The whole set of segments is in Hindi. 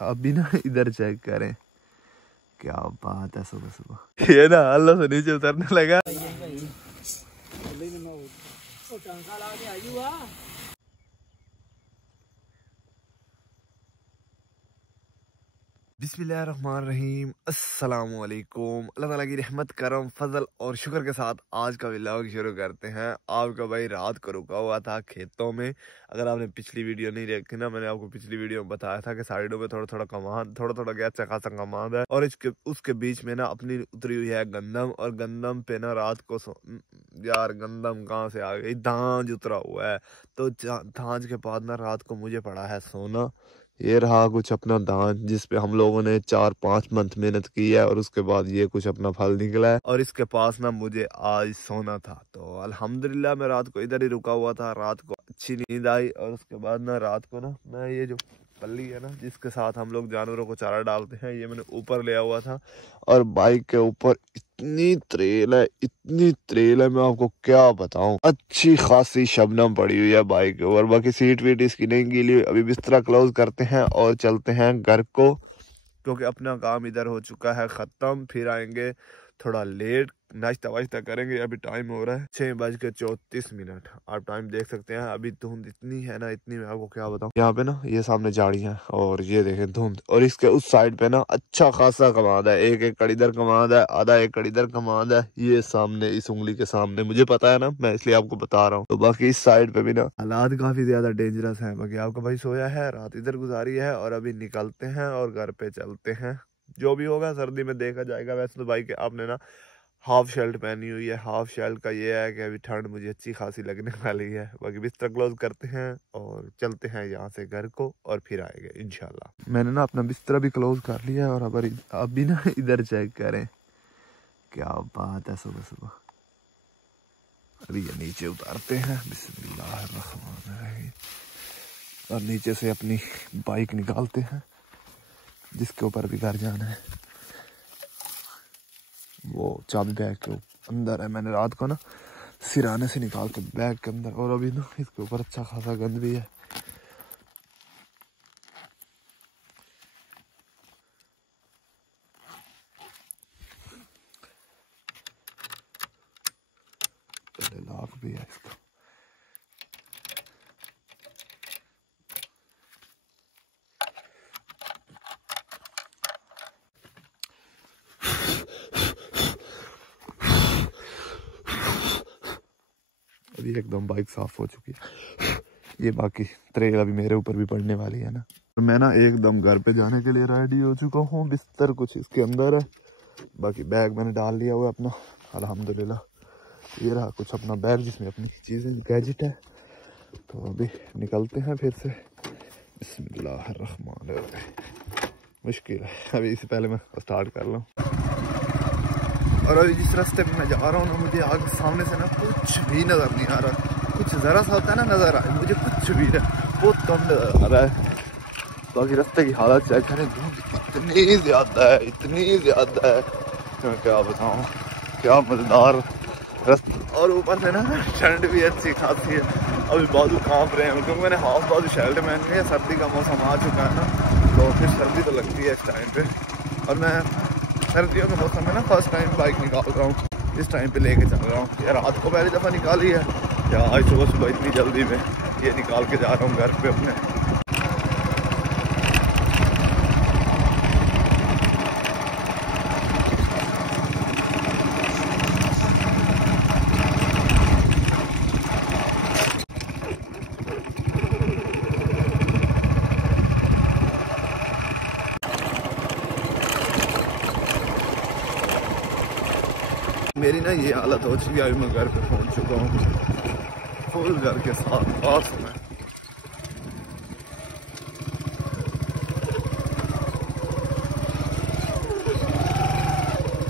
अभी ना इधर चेक करें, क्या बात है। सुबह सुबह ये ना अल्लाह से नीचे उतरने लगा। बिस्मिल्लाहिर्रहमानिर्रहीम, अस्सलामु अलैकुम। अल्लाह ताला की रहमत, करम, फजल और शुक्र के साथ आज का व्लॉग शुरू करते हैं। आपका भाई रात को रुका हुआ था खेतों में। अगर आपने पिछली वीडियो नहीं देखी ना, मैंने आपको पिछली वीडियो में बताया था कि साइडों में थोड़ा थोड़ा गया अच्छा खासा कमाद है। और उसके बीच में ना अपनी उतरी हुई है गंदम। और गंदम पे ना रात को यार गंदम कहाँ से आ गई, धांज उतरा हुआ है। तो धांज के बाद ना रात को मुझे पड़ा है सोना। ये रहा कुछ अपना दान जिसपे हम लोगों ने 4-5 मंथ मेहनत की है, और उसके बाद ये कुछ अपना फल निकला है। और इसके पास ना मुझे आज सोना था, तो अल्हम्दुलिल्लाह मैं रात को इधर ही रुका हुआ था। रात को अच्छी नींद आई। और उसके बाद ना रात को ना मैं ये जो पल्ली है ना जिसके साथ हम लोग जानवरों को चारा डालते हैं, ये मैंने ऊपर ले हुआ था। और बाइक के ऊपर इतनी त्रेल है, मैं आपको क्या बताऊं। अच्छी खासी शबनम पड़ी हुई है बाइक के ऊपर। बाकी सीट वीट इसकी नहीं गीली। अभी बिस्तरा क्लोज करते हैं और चलते हैं घर को, क्योंकि अपना काम इधर हो चुका है ख़त्म। फिर आएंगे थोड़ा लेट, नाश्ता वाश्ता करेंगे। अभी टाइम हो रहा है 6:34। आप टाइम देख सकते हैं। अभी धुंध इतनी है ना, इतनी मैं आपको क्या बताऊं। यहाँ पे ना ये सामने झाड़ियां हैं और ये देखें धुंध। और इसके उस साइड पे ना अच्छा खासा कमाद है। एक एकड़ इधर कमाद है, आधा एकड़ इधर कमाद है। ये सामने इस उंगली के सामने, मुझे पता है ना, मैं इसलिए आपको बता रहा हूँ। तो बाकी इस साइड पे भी ना हालात काफी ज्यादा डेंजरस है। बाकी आपका भाई सोया है, रात इधर गुजारी है। और अभी निकलते हैं और घर पे चलते हैं। जो भी होगा सर्दी में देखा जाएगा। वैसे तो भाई के आपने ना हाफ शर्ट पहनी हुई है। हाफ शर्ट का ये है कि अभी ठंड मुझे अच्छी खासी लगने वाली है। बाकी बिस्तर क्लोज करते हैं और चलते हैं यहाँ से घर को, और फिर आएंगे इंशाल्लाह। मैंने ना अपना बिस्तर भी क्लोज कर लिया है। और अभी ना इधर चेक करें, क्या बात है। सुबह सुबह अभी ये नीचे उतारते हैं, बिस्मिल्लाहिर्रहमानिर्रहीम। और नीचे से अपनी बाइक निकालते हैं जिसके ऊपर भी घर जाना है। वो चाबी बैग के अंदर है। मैंने रात को ना सिराने से निकाल के बैग के अंदर। और अभी ना इसके ऊपर अच्छा खासा गंद भी है। पहले लॉक भी है इसका। अभी एकदम बाइक साफ हो चुकी है। ये बाकी त्रेल अभी मेरे ऊपर भी पड़ने वाली है ना। तो मैं ना एकदम घर पे जाने के लिए रेडी हो चुका हूँ। बिस्तर कुछ इसके अंदर है, बाकी बैग मैंने डाल लिया हुआ है अपना अल्हम्दुलिल्लाह। ये रहा कुछ अपना बैग जिसमें अपनी चीजें गैजेट है। तो अभी निकलते हैं फिर से। बिस्मिल्लाहिर्रहमानिर्रहीम। मुश्किल है, अभी इससे पहले मैं स्टार्ट कर लूँ। और अभी जिस रास्ते पे मैं जा रहा हूँ ना, मुझे आगे सामने से ना कुछ भी नज़र नहीं आ रहा। कुछ ज़रा सा होता है ना नज़र आए, मुझे कुछ भी नहीं, बहुत कम नज़र आ रहा है। बाकी रास्ते की हालत चेक करें, धूप इतनी ज़्यादा है मैं क्या बताऊँ, क्या मज़ेदार रास्ता। और ऊपर से ना ठंड भी अच्छी खासी है। अभी बाजू कांप रहे हैं क्योंकि मैंने हाफ बाजू शर्ट पहनी है। सर्दी का मौसम आ चुका है ना, तो फिर सर्दी तो लगती है इस टाइम पे। और मैं सर्दियों के मौसम में ना फर्स्ट टाइम बाइक निकाल रहा हूँ, इस टाइम पे लेके चल रहा हूँ। यार रात को पहली दफ़ा निकाली है, या आज सुबह इतनी जल्दी में ये निकाल के जा रहा हूँ घर पे अपने। मेरी ना ये हालत हो चुकी है। अभी मैं घर पे पहुंच चुका हूँ फुल घर के साथ पास में।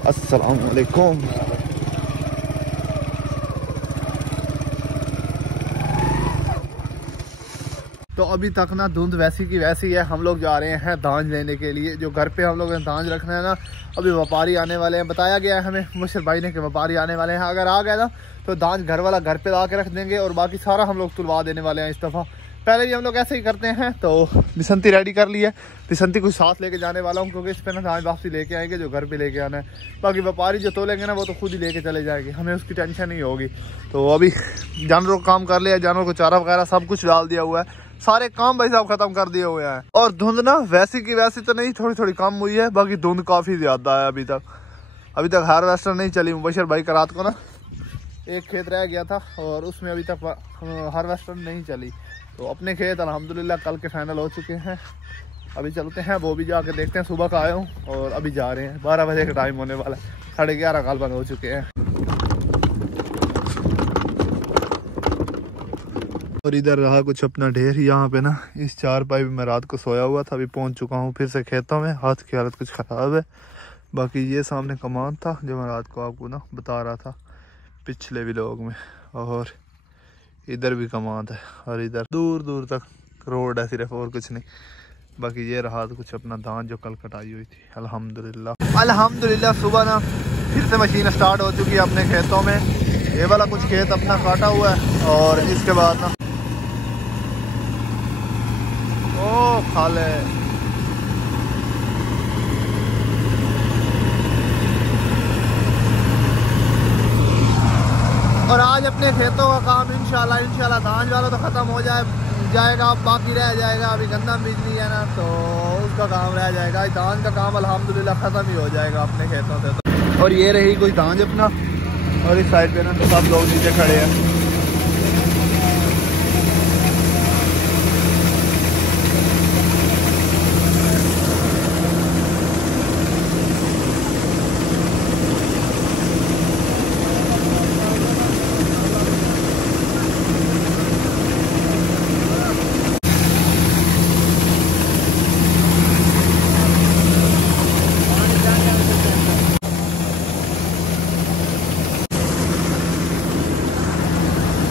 अस्सलाम वालेकुम। तो अभी तक ना धुंध वैसी की वैसी है। हम लोग जा रहे हैं धांज लेने के लिए। जो घर पे हम लोग ने धांज रखना है ना, अभी व्यापारी आने वाले हैं। बताया गया है हमें मुर्शिद भाई ने कि व्यापारी आने वाले हैं। अगर आ गए ना तो धांज घर वाला घर पे ला के रख देंगे, और बाकी सारा हम लोग तुलवा देने वाले हैं इस दफ़ा। पहले भी हम लोग ऐसे ही करते हैं। तो बिसंती रेडी कर ली है, बिसंती कुछ साथ लेके जाने वाला हूँ क्योंकि इस पर ना दाएँ वापसी लेके आएंगे जो घर पे लेके आना है। बाकी व्यापारी जो तोलेंगे ना वो तो खुद ही लेके चले जाएंगे, हमें उसकी टेंशन नहीं होगी। तो अभी जानवरों का काम कर लिया, जानवरों को चारा वगैरह सब कुछ डाल दिया हुआ है, सारे काम भाई साहब खत्म कर दिए हुए हैं। और धुंध ना वैसी की वैसी तो नहीं, थोड़ी थोड़ी कम हुई है, बाकी धुंध काफ़ी ज़्यादा है। अभी तक हार्वेस्टर नहीं चली। मुबशर भाई का रात को ना एक खेत रह गया था और उसमें अभी तक हार्वेस्टर नहीं चली। तो अपने खेत अल्हम्दुलिल्लाह कल के फाइनल हो चुके हैं। अभी चलते हैं, वो भी जाके देखते हैं। सुबह का आया हूँ और अभी जा रहे हैं, 12 बजे का टाइम होने वाला है, 11:30 गालबन हो चुके हैं। और इधर रहा कुछ अपना ढेर। यहाँ पे ना इस चारपाई में मैं रात को सोया हुआ था, अभी पहुँच चुका हूँ फिर से खेतों में। हाथ की हालत कुछ ख़राब है। बाकी ये सामने कमान था जो मैं रात को आपको ना बता रहा था पिछले व्लॉग में, और इधर भी कमान है और इधर दूर दूर तक रोड है सिर्फ, और कुछ नहीं। बाकी ये रहा कुछ अपना धान जो कल कटाई हुई थी। अल्हम्दुलिल्लाह सुबह ना फिर से मशीन स्टार्ट हो चुकी है अपने खेतों में। ये वाला कुछ खेत अपना काटा हुआ है और इसके बाद ना ओ खाले और आज अपने खेतों का काम इंशाल्लाह धान वाला तो ख़त्म हो जाएगा, बाकी रह जाएगा। अभी गंदम बिजली है ना तो उसका काम रह जाएगा। धान का काम अल्हम्दुलिल्लाह ख़त्म ही हो जाएगा अपने खेतों से तो। और ये रही कोई धान अपना, और इस साइड पे ना सब लोग नीचे खड़े हैं।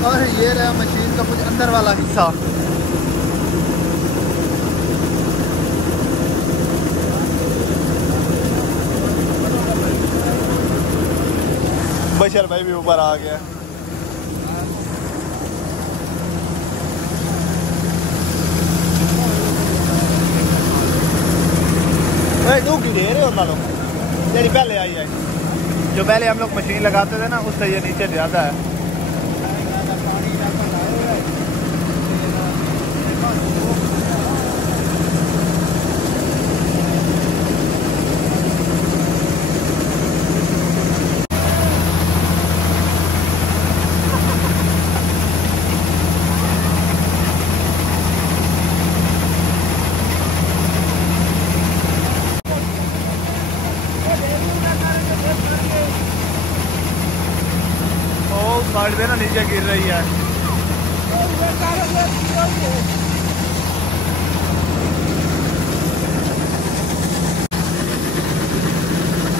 और ये रहा मशीन का कुछ अंदर वाला हिस्सा। बशर भाई भी ऊपर आ गया। पहले आई है जो पहले हम लोग मशीन लगाते थे ना उससे ये नीचे ज़्यादा है। साइड पे ना नीचे गिर रही है।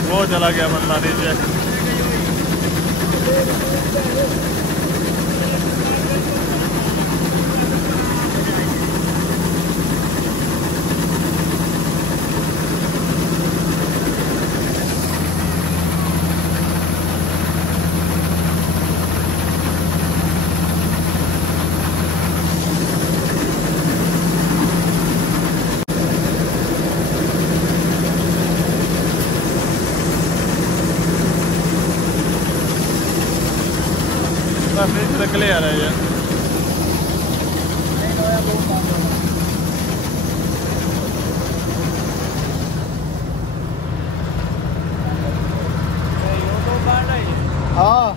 वो चला गया बंदा नीचे। क्लियर है ये। हाँ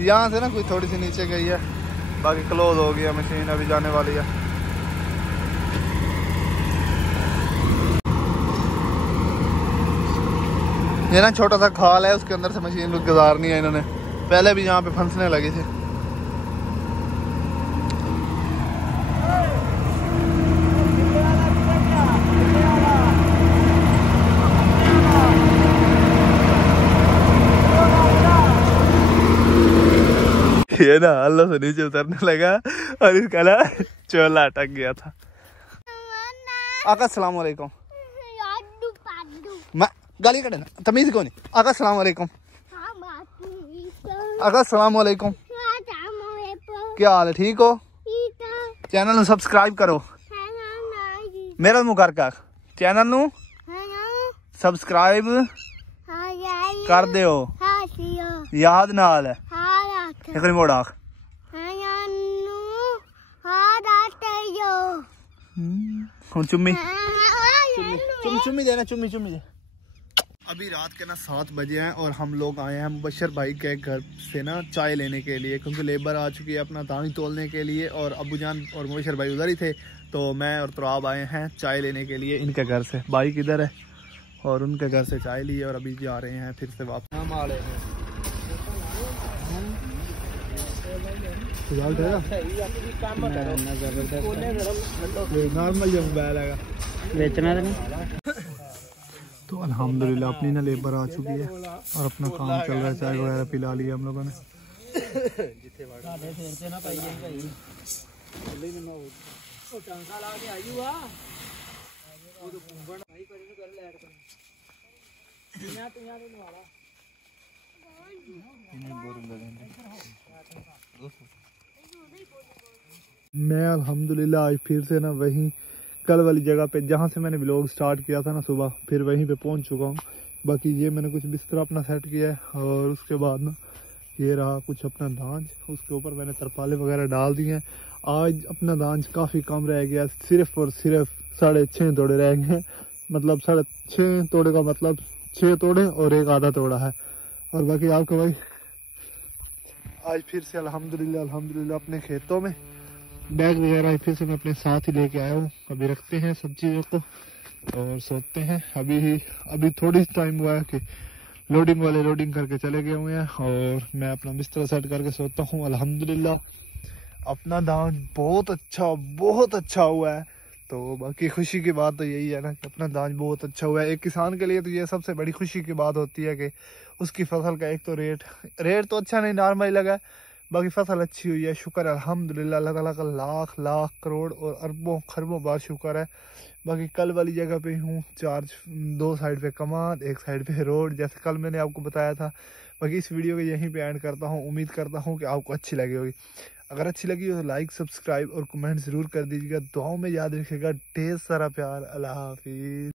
यहाँ से ना कोई थोड़ी सी नीचे गई है, बाकी क्लोज हो गया मशीन, अभी जाने वाली है। ये ना छोटा सा खाल है, उसके अंदर से मशीन गुजारनी है इन्होंने। पहले भी यहाँ पे फंसने लगी थी। ये ना अल्लाह से नीचे उतरने लगा और इसका ना चोला अटक गया था। आका अस्सलाम वालेकुम। गाली कटे ना तमीज को नहीं। आका सलाम वालेकुम। आका सलाम वालेकुम। क्या हाल है, ठीक हो? चैनल नु सब्सक्राइब करो, मेरा मुंह कर चैनल नु सब्सक्राइब कर दियो याद नाल एक रिमोट आख चुम्मी चुम्मी देना, चुम्मी दे। अभी रात के ना 7 बजे हैं और हम लोग आए हैं मुबशर भाई के घर से ना चाय लेने के लिए, क्योंकि लेबर आ चुकी है अपना दानी तोलने के लिए और अबूजान और मुबशर भाई उधर ही थे। तो मैं और तुराब आए हैं चाय लेने के लिए इनके घर से। बाइक इधर है और उनके घर से चाय लिए और अभी जा रहे हैं फिर से वापस। तो अल्हम्दुलिल्लाह अपनी ना लेबर आ चुकी है और अपना काम चल रहा है। चाय वगैरह पिला लिया हम लोगों ने। मैं अल्हम्दुलिल्लाह आज फिर से ना वहीं कल वाली जगह पे जहाँ से मैंने व्लॉग स्टार्ट किया था ना सुबह, फिर वहीं पे पहुँच चुका हूँ। बाकी ये मैंने कुछ बिस्तर अपना सेट किया है और उसके बाद ना ये रहा कुछ अपना दांज, उसके ऊपर मैंने तरपाले वगैरह डाल दिए हैं। आज अपना दांज काफ़ी कम रह गया, सिर्फ और सिर्फ 6.5 तोड़े रह गए। मतलब 6.5 तोड़े का मतलब 6 तोड़े और एक आधा तोड़ा है। और बाकी आपको भाई आज फिर से अल्हम्दुलिल्लाह अपने खेतों में बैग वगैरह फिर से मैं अपने साथ ही लेके आया हूँ। अभी रखते हैं सब चीज़ों को और सोते हैं। अभी थोड़ी टाइम हुआ है कि लोडिंग वाले लोडिंग करके चले गए हुए हैं और मैं अपना बिस्तर सेट करके सोता हूँ। अल्हम्दुलिल्लाह अपना दान बहुत अच्छा हुआ है। तो बाकी खुशी की बात तो यही है ना कि अपना दान बहुत अच्छा हुआ है। एक किसान के लिए तो ये सबसे बड़ी खुशी की बात होती है कि उसकी फसल का एक तो रेट तो अच्छा नहीं, नॉर्मल लगा है, बाकी फसल अच्छी हुई है। शुक्र अल्हम्दुलिल्लाह, अल्लाह ताला का लाख करोड़ और अरबों खरबों बार शुक्र है। बाकी कल वाली जगह पे हूँ, 2 साइड पे कमान, एक साइड पे रोड, जैसे कल मैंने आपको बताया था। बाकी इस वीडियो को यहीं पे एंड करता हूँ। उम्मीद करता हूँ कि आपको अच्छी लगी होगी। अगर अच्छी लगी हो तो लाइक, सब्सक्राइब और कमेंट ज़रूर कर दीजिएगा। दुआओं में याद रखिएगा। ढेर सारा प्यार। अल्लाह हाफिज़।